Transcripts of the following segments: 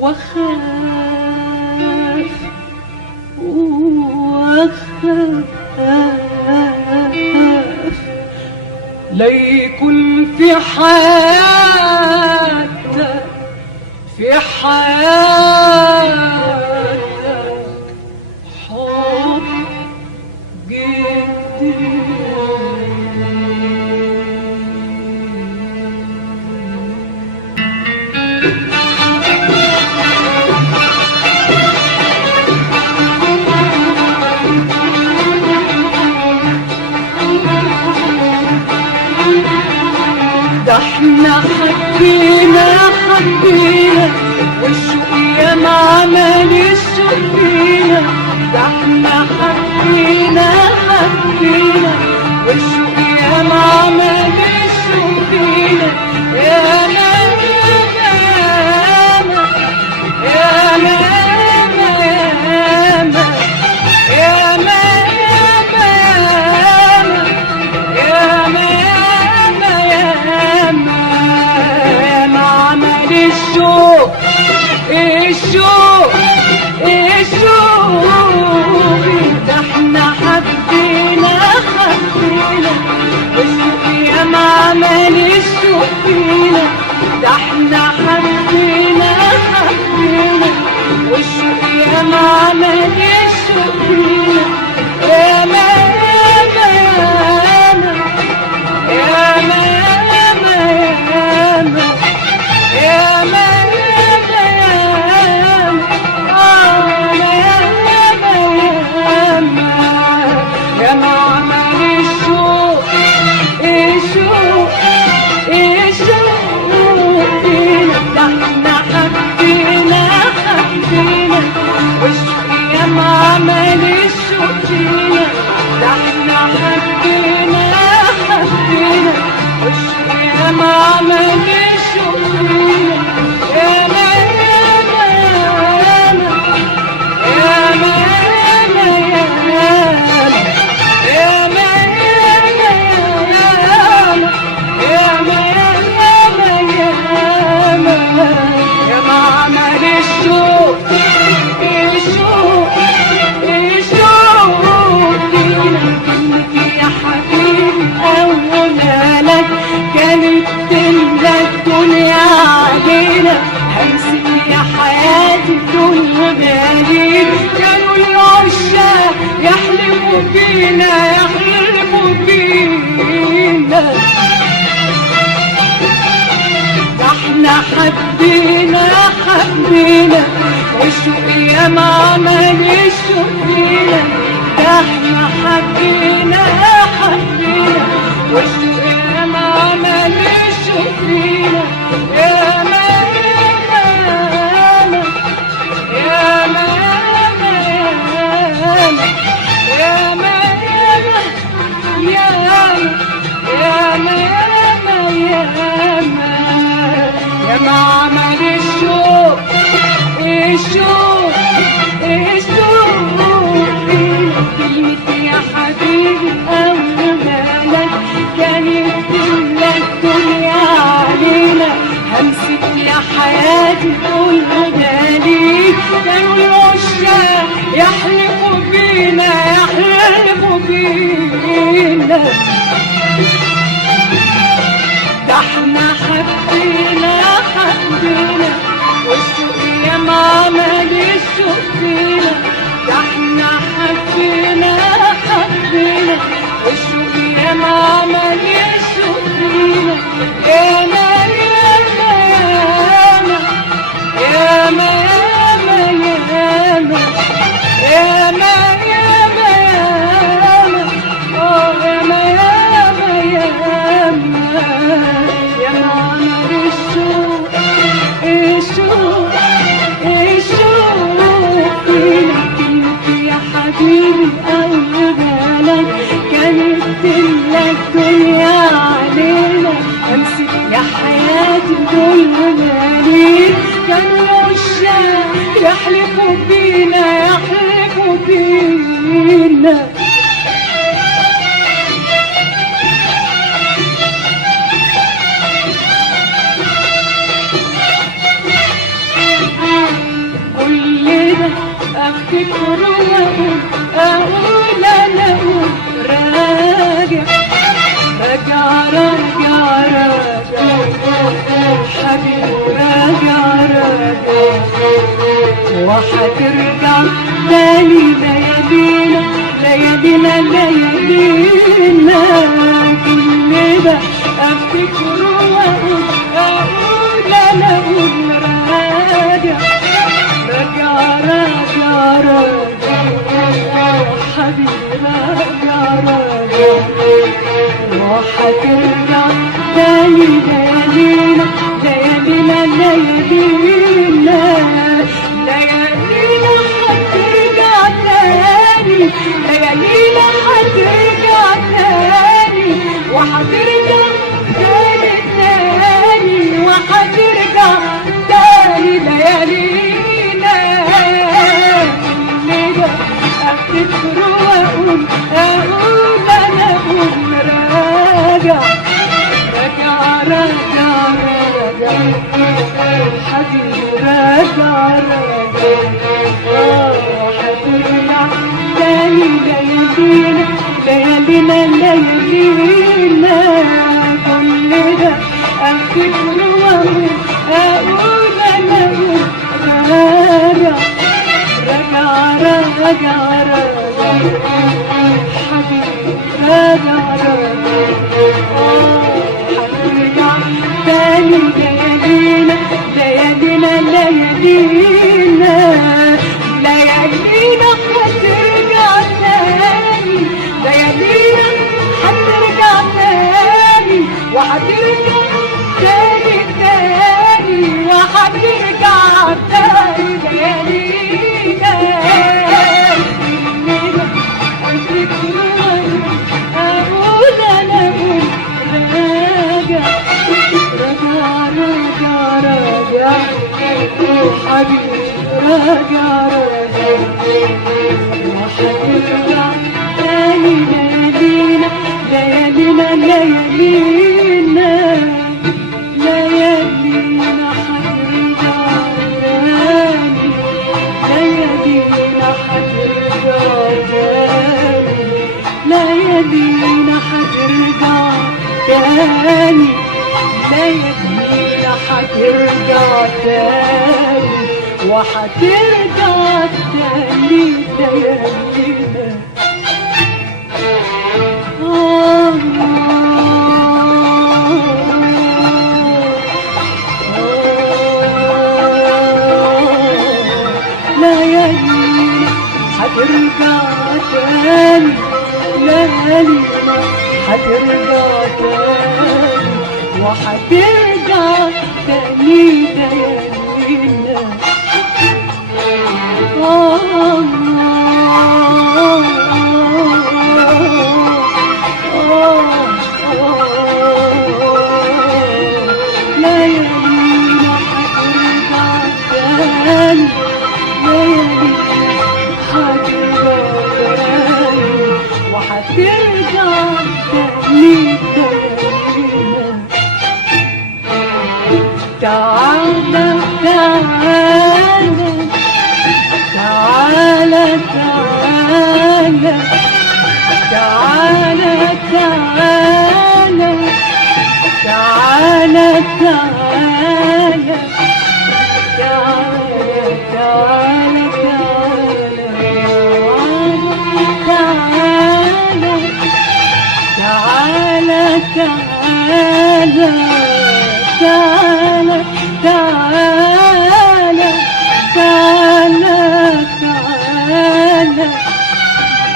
واخاف واخاف ليكن في حياتك حب جديد. ده احنا حبينا والشوق ياما عمل الشوق فينا. ده احنا حبينا والشوق ياما عمل الشوق فينا. ياما ياما ياما ياما ده احنا حبينا والشوق ياما عمل الشوق فينا. ده احنا حبينا والشوق ياما عمل الشوق فينا. ياما ياما ياما ياما ياما والشوق ياما عمل الشوق فينا. ده احنا حبينا والشوق ياما عمل الشوق فينا. ياما ياما ياما ياما ياما ياما عمل الشوق يا حبيبي. أولك كانت تملى الدنيا علينا. همسك يا حياتي كل غالي. كانوا العشاق يحلفوا بينا احنا حبينا والشوق ياما عمل الشوق فينا. ده احنا حبينا والشوق ياما عمل الشوق فينا. ياما ياما ياما ياما عمل الشوق كلمة يا حبيبي. أولك كانت تملى الدنيا علينا. همسك يا حياتي كل غالي. كانوا العشاق يحلفوا بينا ده احنا حبينا والشوق ياما عمل الشوق فينا. ده احنا حبينا والشوق ياما عمل الشوق فينا. ياما ياما ياما ياما الدنيا علينا. امسك يا حياتي كل غالي. كانوا العشاق يحلفوا بينا يحلفوا بينا. كل ده افتكر واقول انا اقول راجع راجع راجع راجع حبيبي راجع راجع وهترجع تاني ليالينا ليالينا ليالينا. كل ده افتكر واقول انا اقول راجع راجع راجع راجع حبيبي راجع راجع وهترجع تاني ليالينا ليالينا ليالينا ليالينا هترجع تاني ليالينا هترجع تاني وهترجع تاني تاني وهترجع تاني ليالينا. كل افتكر واقول انا اقول راجع راجع راجع راجع حبيبي راجع راجع هترجع تاني ليالينا ليالينا ليالينا. كل ده افتكر واقول انا اقول راجع راجع راجع راجع حبيبي راجع راجع هترجع تاني ليالينا ليالينا ليالينا ليالينا هترجع تاني ليالينا هترجع تاني وهترجع تاني تاني وهترجع تاني ليالينا. اقول انا اقول راجع راجع راجع راجع حبيبي راجع راجع وهترجع تاني ليالينا ليالينا ليالينا ليالينا هترجع تاني ليالينا هترجع تاني ليالينا هترجع تاني ليالينا هترجع تاني وهترجع تاني ليالينا. ليالينا هترجع تاني ليالينا هترجع تاني وهترجع تاني ليالينا. ليالينا هترجع تاني ليالينا هترجع تاني وهترجع تاني ليالينا. تعالى تعالى تعالى تعالى تعالى تعالى تعالى تعالى تعالى تعالى تعالى تعالى تعالى تعالى تعالى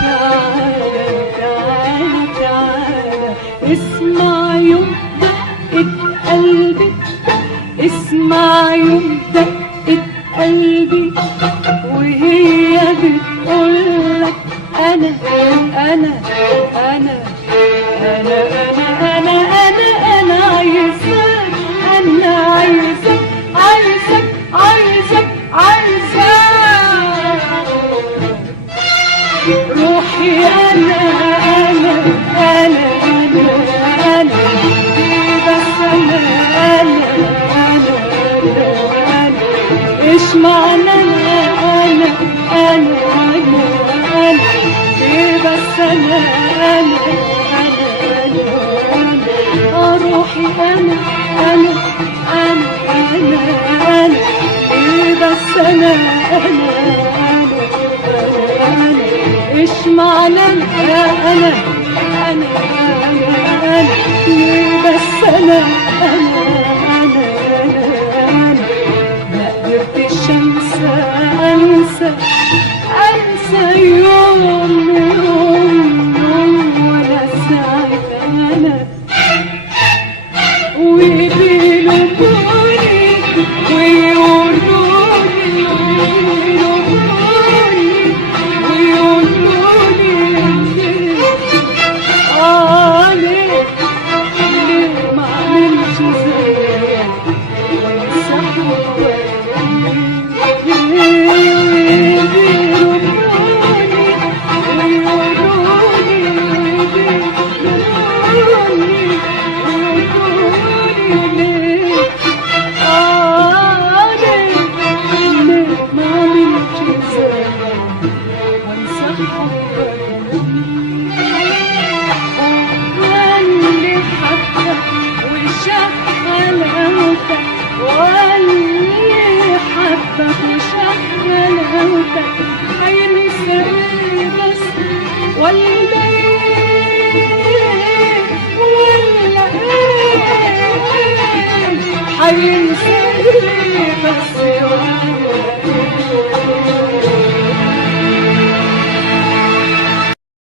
تعالى تعالى اسمع يوم دقة قلبي اسمع يوم دقة قلبي وهي بتقولك أنا أنا أنا أنا أنا أنا أنا أنا عايزك أنا عايزك عايزك عايزك عايزك روحي أنا إيه بس أنا إيش معنى أنا إيه بس أنا ما قدرتش أنسى يوم ولا ساعة أنا وبيلوموني ويقولولي ليه ما عملش زيك وانسى حبك هينسى بس ولا هينسى بس